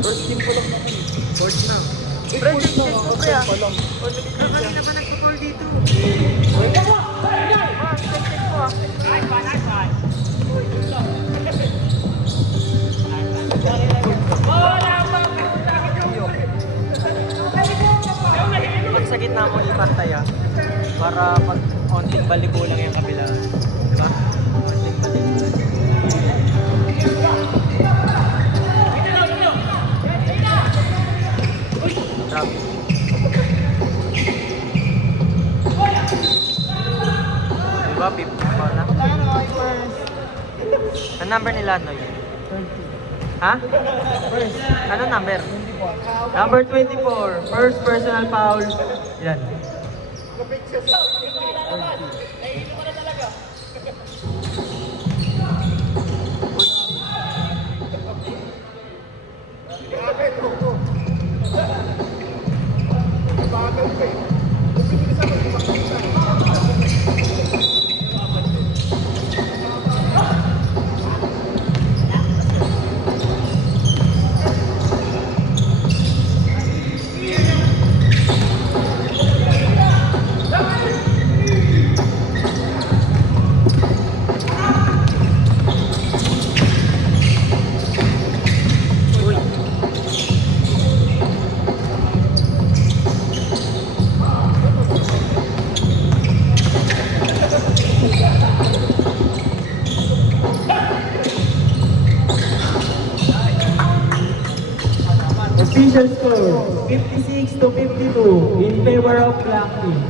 First team ko lang naman. Fourth na. Pre, check mo pre ah. Pa lang. Kanina pa nagpo-call dito. Wait. Check mo ah. Pag sa gitna mo ipantay ah. Para pag onting balibo lang yung kabila. Diba? Onting balibo. Drop. Diba? 50 pa na. Ang number nila ano yun? Ha? Ano number? Number 24. First personal foul. Yan. Official score 56-52 in favor of Black Team.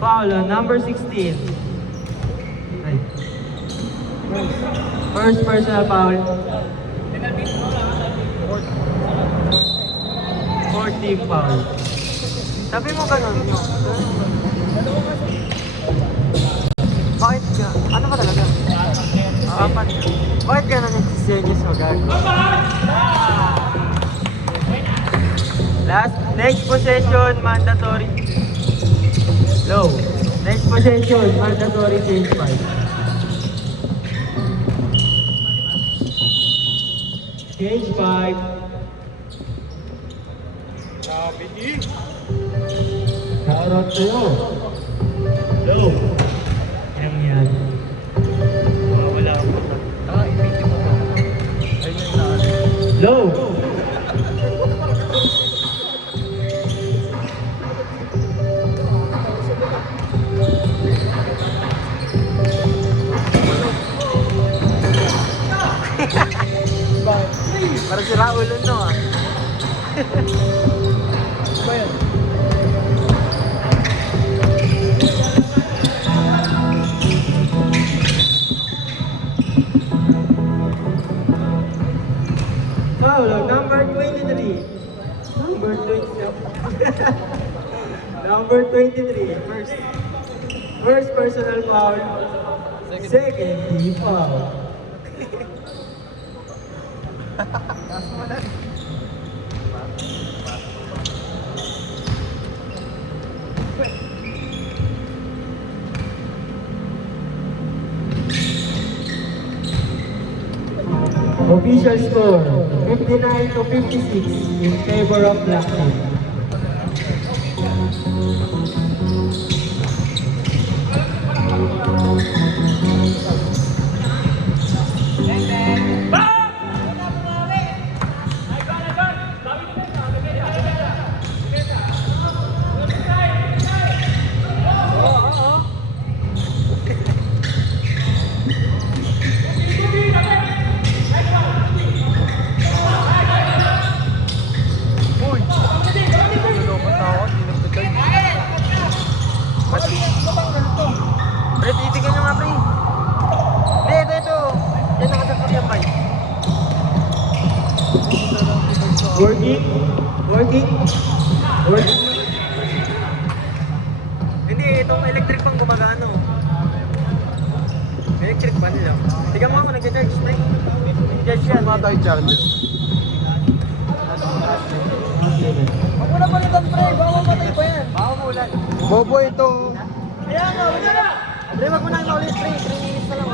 Foul on number 16. Right. First personal foul. Fourth team foul. Sabi mo ganun yun. Bakit ka? Ano ba talaga? Apat. Bakit ganun yung disenyos mo gago? Next possession, mandatory. Low. Next possession, mandatory change 5. Change 5. Sabi ni. Shout out to you. Low. Yan. Wala ka pa. Ipiti mo to. Ayun yung naan. Low. Para si Raul no ah. Ba yan? Foul on number 23. Number 20. Number 23. First personal foul. Second team foul. Official score 59-56 in favor of Black Team. Pre, titignan nyo nga pre. Hindi, ito. Yan nakasakot yan bay. Working. Hindi, itong electric Panilo. Tiga mo ako nag-charge, pre. Charge yan. Mga tayo charger. Huwag mo na palitan, pre. Baka matay pa yan. Baka maulan. Bobo ito. Kaya nga, wag na. Pre, wag mo na ulit, pre. 3 minutes na lang.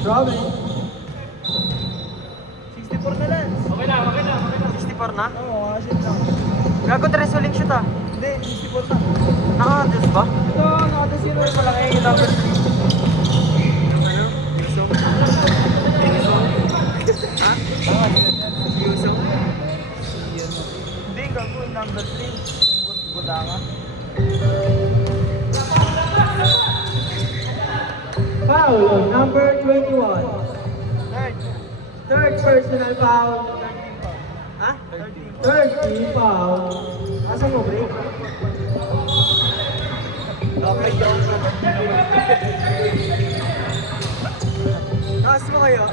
Grabe. 64 na lang. Okay na. 64 na? Oo, asin lang. Gago, 3 uling shoot ah. Hindi, 64 na. Naka-adjust ba? Ito, nakadasino rin malaki yung number 3. Ano? Yusong? Ha? Yusong? Hindi, gago yung number 3. Yung Godanga. Foul on number 21. Third. Third personal foul. 13 pa. Ha? 13. Third team foul. Asa mo, break? Okay, go. Taas mo kayo.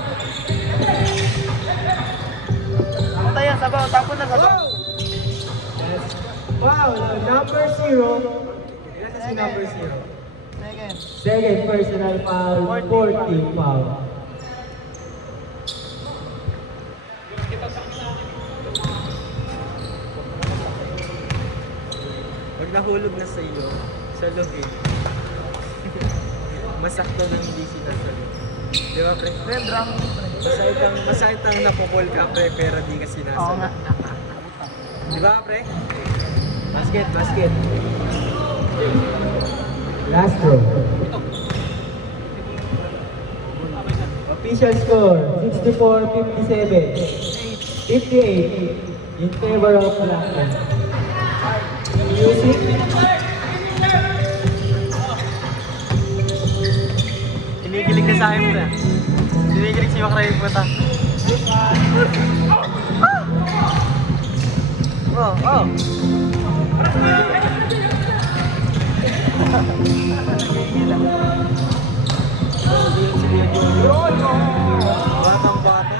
Punta yan, sabaw. Tapon na sabaw. Foul on number 0. Ilan na si number 0? Second. Second personal foul. Fourth team foul. Pag nahulog na sa iyo, sa loob eh. Masakto nang hindi sinasalo. Di ba, pre? Then, drum. Masakit ang napukol ka, pre, pero di ka sinasalo. Di ba, pre? Basket, basket. Last throw. Official score 64-57. 58 in favor of Blackburn. Music. Kinikilig ka sa akin, pre. Kinikilig si Makrayo po ta. Oh, oh. Batang bata.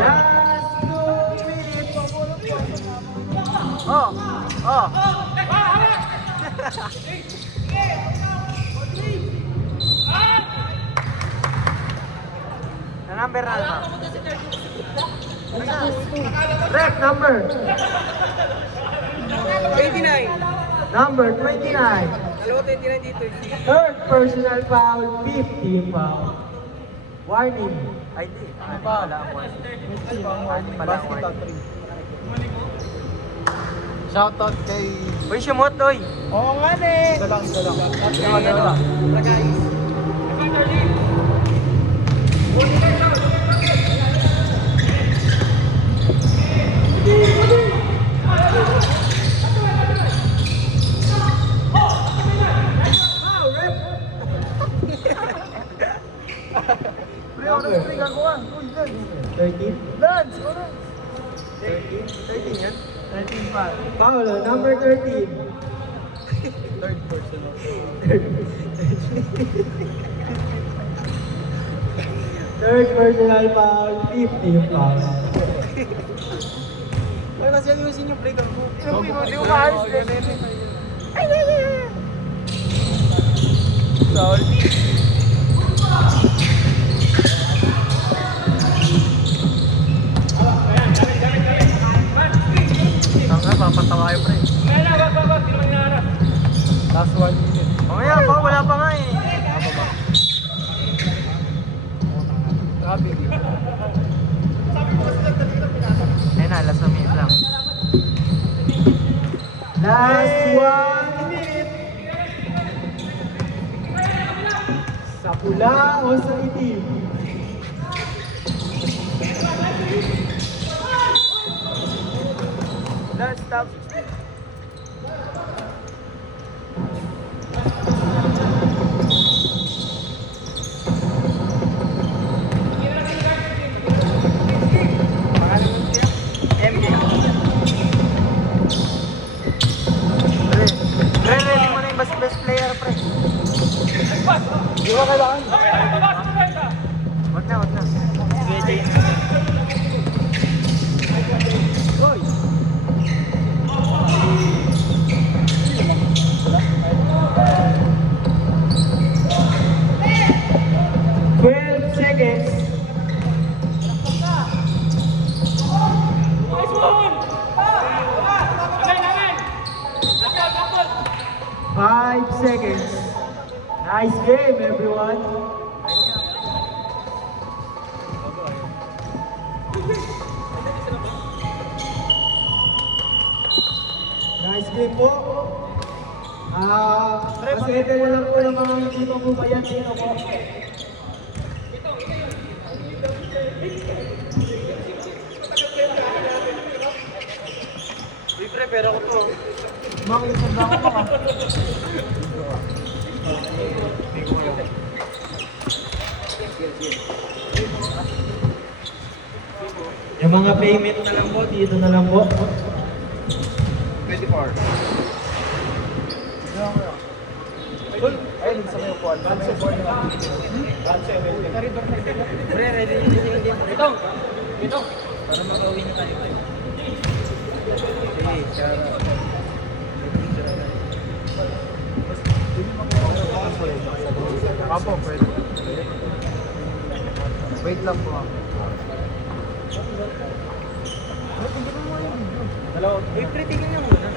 Last 2 minutes. Oh, oh. Ang number na ba? Rep number. 89. Number 29. Dalawa 29 dito. Third personal foul. 50 foul. Warning. Ay, di. Ano ba? Wala ang warning. Wala ang Basket top warning. 3. Shoutout kay... Uy, sumot, oy. Oo nga ne. Dalang. Dalawa. Number 13 13. 13 yan? pa. Foul on number 13. Third personal. Third personal foul. 50 foul. Ay, kasi ayusin yung play mo. Hindi mo maayos din. Sorry. Tanga, papatawa kayo, pre. Last 1 minute. Mamaya pa, wala pa nga eh. Grabe. Ayun na, last na minute lang. Last 1 minute. Sa pula o sa itim? Last stop. MJ. Pre, ready mo na yung best player, pre. Di ba kailangan? 5 seconds. Nice game, everyone. Nice game po. Pasete na lang po ng mga hindi pa po bayan dito po. Uy, pre, pero ako to. Bakit sa ako ka? Yung mga payment na lang po, dito na lang po. 24. Ayun, sa may upuan. Pre, ready na yung second game. Itong! Itong! Para makauwi na tayo. Sige, Shara. Apo, pwede. Wait lang po. Uy, pre, tingin niyo muna.